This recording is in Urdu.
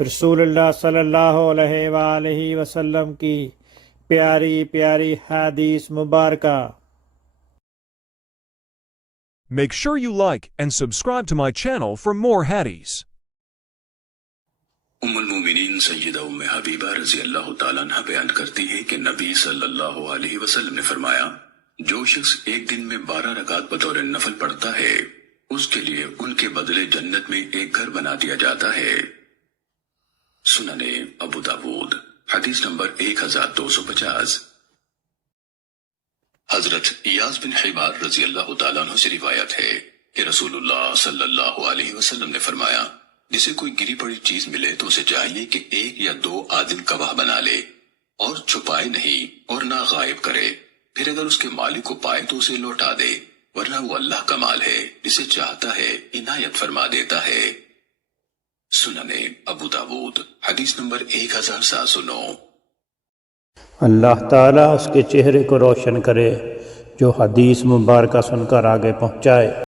رسول اللہ صلی اللہ علیہ وآلہ وسلم کی پیاری پیاری حدیث مبارکہ۔ Make sure you like and subscribe to my channel for more hadiths. ام المومنین سیدہ ام حبیبہ رضی اللہ تعالیٰ عنہ بیان کرتی ہے کہ نبی صلی اللہ علیہ وسلم نے فرمایا، جو شخص ایک دن میں 12 رکعت بطور نفل پڑھتا ہے اس کے لیے ان کے بدلے جنت میں ایک گھر بنا دیا جاتا ہے۔ سنن ابو داود حدیث نمبر 1250۔ حضرت ایاز بن حبار رضی اللہ تعالیٰ عنہ سے روایت ہے کہ رسول اللہ صلی اللہ علیہ وسلم نے فرمایا، جسے کوئی گری پڑی چیز ملے تو اسے چاہیے کہ 1 یا 2 آدم گواہ بنا لے اور چھپائے نہیں اور نہ غائب کرے، پھر اگر اس کے مالک کو پائے تو اسے لوٹا دے، ورنہ وہ اللہ کا مال ہے، جسے چاہتا ہے عنایت فرما دیتا ہے۔ سنن ابو داود حدیث نمبر 1709۔ اللہ تعالیٰ اس کے چہرے کو روشن کرے جو حدیث مبارکہ سن کر آگے پہنچائے۔